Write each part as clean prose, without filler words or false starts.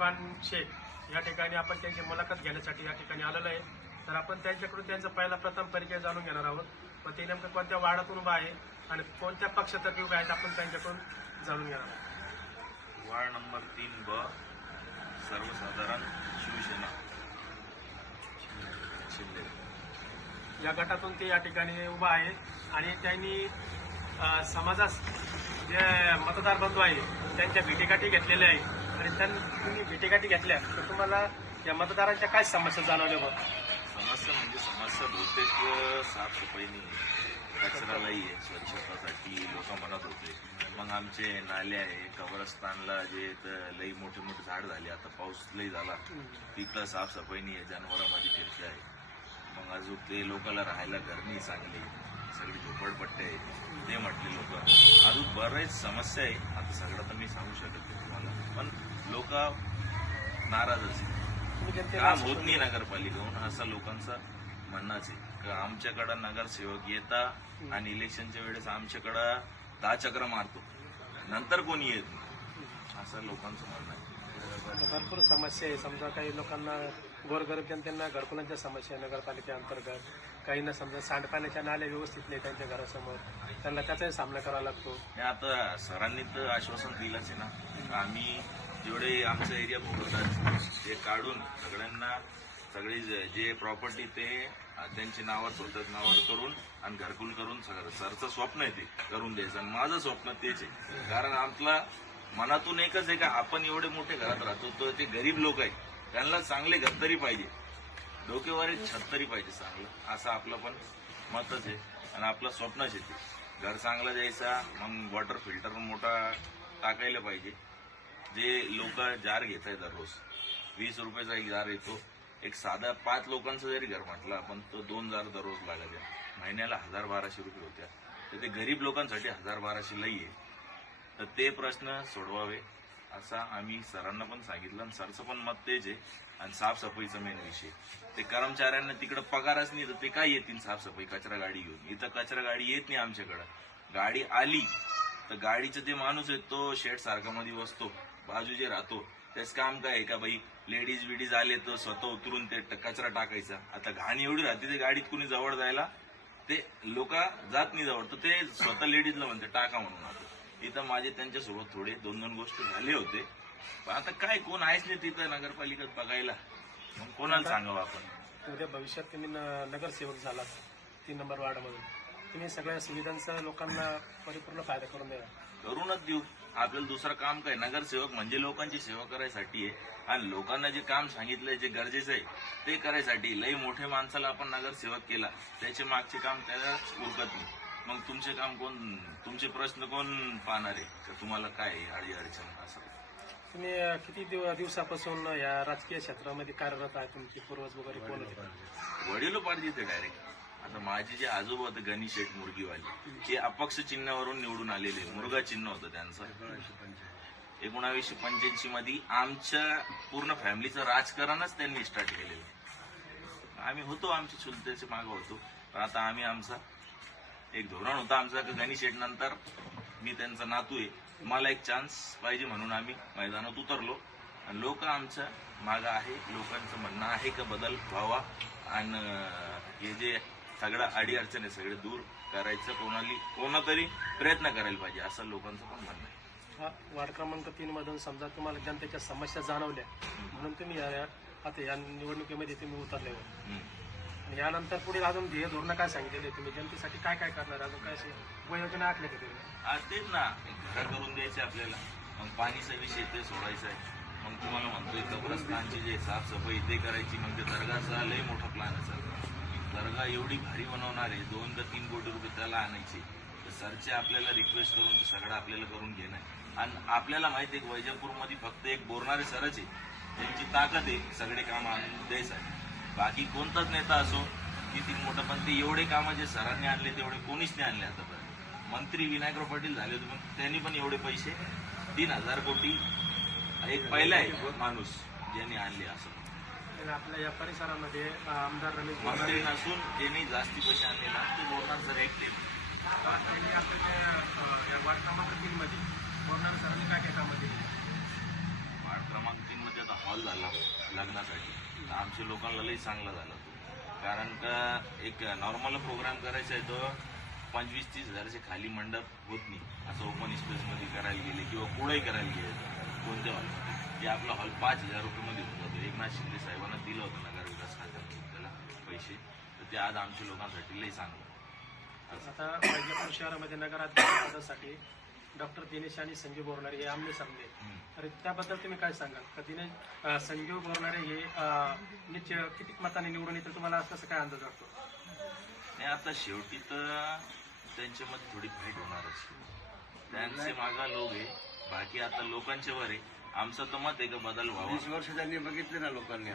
इरफान शेख या ठिकाणी आपण त्यांची मुलाखत घेण्यासाठी या ठिकाणी आलेलो आहे. तर आपण त्यांच्याकडून त्यांचा पहिला प्रथम परिचय जाणून घेणार आहोत व ते नेमकं कोणत्या वार्डातून उभा आहे आणि कोणत्या पक्षातर्फे उभे आहेत आपण त्यांच्याकडून जाणून घेणार आहोत. वार्ड नंबर 3 सर्वसाधारण शिवसेना शिंदे या गटातून ते या ठिकाणी उभा आहे आणि त्यांनी समाजास जे मतदार बंधू आहे त्यांच्या भेटीगाठी घेतलेल्या आहे आणि तुम्ही भेटीगाठी घेतल्या तर तुम्हाला या मतदारांच्या काय समस्या जाणवल्या बघ? समस्या बहुतेक साफसफाईनी कचरालाही आहे, स्वच्छतासाठी लोक म्हणत होते. मग आमचे नाले आहे, कब्रस्तानला जे लई मोठे मोठे झाड झाले, आता पाऊस लई झाला तिथलं साफसफाईनी आहे, जनावरांमध्ये फिरते आहे. मग अजून ते लोकांना राहायला घर नाही चांगली, सगळी झोपडपट्टी आहे ते म्हटले लोक. अजून बरेच समस्या आहे, आता सगळं तर मी सांगू शकत नाही तुम्हाला, पण लोक नाराजच आहे. काम होत नाही नगरपालिकेहून असं लोकांचं म्हणणंच आहे का आमच्याकडं नगरसेवक येता आणि इलेक्शनच्या वेळेस आमच्याकडं 10 चक्र मारतो, नंतर कोणी येत नाही असं लोकांचं म्हणणं आहे. भरपूर समस्या आहे. समजा काही लोकांना गोरगरीब जनतेना घरकुलांच्या समस्या आहे नगरपालिकेअंतर्गत, काहींना समजा सांडपाण्याच्या नाल्या व्यवस्थित नाही त्यांच्या घरासमोर, त्यांना त्याचाही सामना करावा लागतो. आता सरांनी तर आश्वासन दिलंच आहे ना, आम्ही जेवढे आमचा एरिया भोगवतात ते काढून सगळ्यांना सगळे जे प्रॉपर्टी ते त्यांची नावावर स्वतःच नावावर करून आणि घरकुल करून सरचं स्वप्न आहे ते करून द्यायचं. आणि माझं स्वप्न तेच आहे, कारण आपला मनातून एकच आहे का आपण एवढे मोठे घरात राहतो तर ते गरीब लोक आहेत त्यांना चांगले घर तरी पाहिजे, डोकेवर एक छत तरी पाहिजे चांगलं, असं आपलं पण मतच आहे आणि आपलं स्वप्नच आहे ते घर चांगलं द्यायचा. मग वॉटर फिल्टर मोठा टाकायला पाहिजे. जे लोक जार घेत आहेत दररोज 20 रुपयाचा एक जार येतो, एक साधा 5 लोकांचं जरी घर म्हटलं आपण तो 2 जार दररोज लागत आहे, महिन्याला 1000-1200 रुपये होत्या. तर ते गरीब लोकांसाठी 1000-1200 लई आहे. तर ते प्रश्न सोडवावे असं आम्ही सरांना पण सांगितलं आणि सरचं पण मत तेच आहे. आणि साफसफाईचा मेन विषय, ते कर्मचाऱ्यांना तिकडं पगारच नाही तर ते काय येतील साफसफाई कचरा गाडी घेऊन? इथं कचरा गाडी येत नाही आमच्याकडं. गाडी आली तर गाडीचं ते माणूस आहे तो शेड सारखा मध्ये बसतो, बाजू जे राहतो त्याच काम काय आहे का बाई लेडीज विडीज आले तर स्वतः उतरून ते कचरा टाकायचा. आता घाण एवढी राहते ते गाडीत कुणी जवळ जायला ते लोक जात नाही जवळ, तर ते स्वतः लेडीजला म्हणते टाका म्हणून. आता इथं माझे त्यांच्यासोबत थोडे 2 गोष्टी झाले होते, पण आता काय कोण आहेच नाही तिथं नगरपालिकेत बघायला, मग कोणाला सांगावं आपण? उद्या भविष्यात तुम्ही नगरसेवक झालात 3 नंबर वार्डमधून, तुम्ही सगळ्या सुविधांचा लोकांना परिपूर्ण फायदा करून द्या. करूनच देऊ. आपल्याला दुसरं काम काय? नगरसेवक म्हणजे लोकांची सेवा करायसाठी आहे आणि लोकांना जे काम सांगितलंय जे गरजेचं आहे ते करायसाठी. लई मोठ्या माणसाला आपण नगरसेवक केला त्याचे मागचे काम त्याला उरकत नाही, मग तुमचे काम कोण, तुमचे प्रश्न कोण पाहणार आहे का? तुम्हाला काय अडचण? असं तुम्ही किती दिवसापासून या राजकीय क्षेत्रामध्ये कार्यरत आहे? तुमचे पूर्वज वगैरे कोण होते? वडिलोपार्जित आहे डायरेक्ट. आता माझे जे आजोबा होते गणेश शेठ मुरगीवाले, ते अपक्ष चिन्हावरून निवडून आलेले, मुरगा चिन्ह होतं त्यांचं. 1985 मध्ये आमच्या पूर्ण फॅमिलीचं राजकारणच त्यांनी स्टार्ट केलेलं. आम्ही होतो आमच्या चुलत्याच्या मागं होतो, पण आता आम्ही आमचा एक धोरण होता आमचा की गणेश शेठ नंतर मी त्यांचा नातू आहे, मला एक चान्स पाहिजे म्हणून आम्ही मैदानात उतरलो आणि लोक आमच्या मागं आहे. लोकांचं म्हणणं आहे का बदल व्हावा आणि हे जे सगळं अडीअडचण आहे सगळे दूर करायचं, कोणातरी प्रयत्न करायला पाहिजे असं लोकांचं पण म्हणणं आहे. वार्ड क्रमांक 3 मधून समजा तुम्हाला जनतेच्या समस्या जाणवल्या म्हणून तुम्ही आता या निवडणुकीमध्ये तुम्ही उतरल्यावर यानंतर पुढे अजून ध्येय धोरण काय सांगितलेले? तुम्ही जनतेसाठी काय काय करणार? अजून काय उपाययोजना आखल्या का तुम्ही? तेच ना, घर करून द्यायचे आपल्याला, मग पाणीचा विषय ते सोडायचा आहे. मग तुम्हाला म्हणतोय कब्रस्तानची जे साफसफाई ते करायची. मग ते दर्गाचा लय मोठा प्लॅन आहे. दर्गा एवढी भारी बनवणार आहे, 2 ते 3 कोटी रुपये त्याला आणायचे. तर सरचे आपल्याला रिक्वेस्ट करून ते सगळं आपल्याला करून घेणं आहे. आणि आपल्याला माहिती आहे वैजापूरमध्ये फक्त एक बोरणारे सरच आहे, त्यांची ताकद आहे सगळे काम आणून द्यायसाठी. बाकी कोणताच नेता असो किती मोठं, पण ते एवढे कामं जे सरांनी आणले तेवढे कोणीच नाही आणले आतापर्यंत. मंत्री विनायकराव पाटील झाले होते, पण त्यांनी पण एवढे पैसे 3000 कोटी एक पहिला आहे माणूस ज्यांनी आणले. असं आपल्या या परिसरामध्ये आमदार रमेश मंत्री नसून ज्यांनी जास्ती पैसे आणले ना ते बोलणार सर एक त्यांनी आपल्या वार्ड क्रमांक 3 मध्ये बोलणार सरांनी काय काय कामं केली? वार्ड क्रमांक 3 मध्ये आता हॉल झाला लग्नासाठी. तर आमच्या लोकांना लई चांगला झाला तो. कारण का एक नॉर्मल प्रोग्राम करायचा आहे तो 25-30 हजाराच्या खाली मंडप होत नाही. असं ओपन स्पेसमध्ये करायला गेले किंवा कुठेही करायला गेले कोणत्या हॉलमध्ये, ते आपला हॉल 5,000 रुपयामध्ये होत होतं. एकनाथ शिंदे साहेबांना दिलं होतं नगर विकास खात्यातून त्याला पैसे. तर ते आज आमच्या लोकांसाठी लई चांगलं. आता वैजापूर शहरामध्ये नगराध्यक्षपदासाठी डॉक्टर दिनेश आणि संजीव बोरणारे हे आमने सामने आहेत. तर त्याबद्दल तुम्ही काय सांगाल का? दिनेश संजीव बोरणारे हे किती मताने निवडून येतील, तुम्हाला कसं काय अंदाज वाटतो? नाही, आता शेवटी तर त्यांच्यामध्ये थोडी फाईट होणारच. त्यांचे मागा लोक आहे, बाकी आता लोकांच्या वर आहे. आमचं तर मत आहे का बदल व्हावा. 20 वर्ष त्यांनी बघितले ना लोकांनी.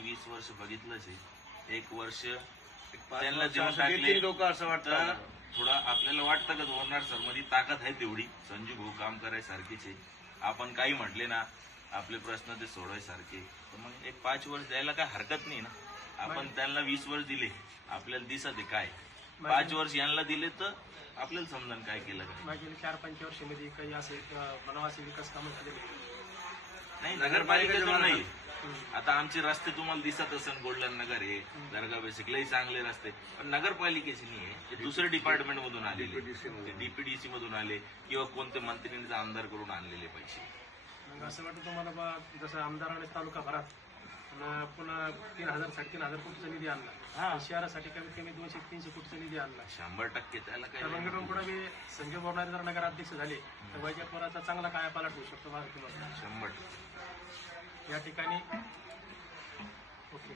20 वर्ष बघितलंच आहे. 1 वर्ष त्यांना देऊन टाकले. देतील लोक असं वाटतं. थोडा आपल्याला वाटतं का बोलणार सर मध्ये ताकद आहे तेवढी. संजू भाऊ काम करायसारखेच आहे. आपण काही म्हटले ना आपले प्रश्न ते सोडवायसारखे, तर मग एक 5 वर्ष द्यायला काय हरकत नाही ना. आपण त्यांना 20 वर्ष दिले, आपल्याला दिसत आहे काय. 5 वर्ष यांना दिले तर आपल्याला समजून काय केलं काय. मागील 4-5 वर्षामध्ये काही असे बनावासी विकास कामं केलेली नाही, नगरपालिकेचं नाही. आता आमचे रस्ते तुम्हाला दिसत असेल, गोल्डन नगर आहे, दर्गा बेसिक लई चांगले रस्ते, पण नगरपालिकेचे नाही आहे. ते दुसरे डिपार्टमेंट मधून आलेले, डीपीडीसी मधून आले किंवा कोणत्या मंत्र्यांचा आमदार करून आणलेले पैसे. मग असं वाटतं तुम्हाला बा, जसं आमदाराने तालुका भरात पुन्हा 3,000-3,500 कोटीचा निधी आणला, शहरासाठी कमीत कमी 200-300 कोटीचा निधी आणला. 100% त्याला काय. तर मग पुढे संजय बोरणारे जर नगराध्यक्ष झाले तर वैजापुराचा चांगला कायापालट होऊ शकतो भारतीय 100%. या ठिकाणी. ओके.